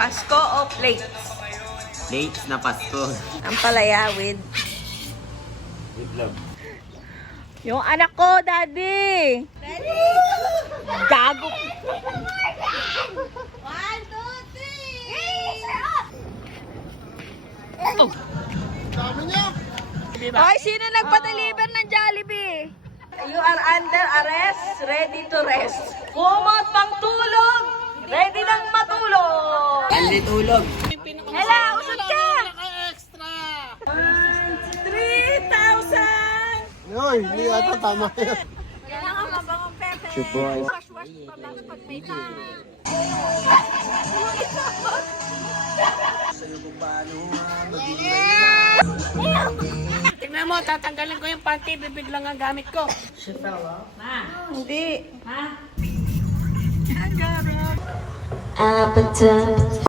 Pasko o plates? Late na Pasko. Ang palaya with... Itlog. Yung anak ko, Daddy! Daddy! Gago! 1, 2, 3! Oh! Dami niya. Hoy, sino nagpa-deliver ng Jollibee? You are under arrest, ready to rest. Kumot pang tulog, ready nang matulog. Hindi tulog. Hala, usod ka! Extra. 3,000! Yoy, hindi ata tama yan. Kailangan mabangong pepe. Chuboy. Wash pa lang pag may Tingnan mo, tatanggalin ko yung panty, bibig lang ang gamit ko. Hindi. Ha? Appetite.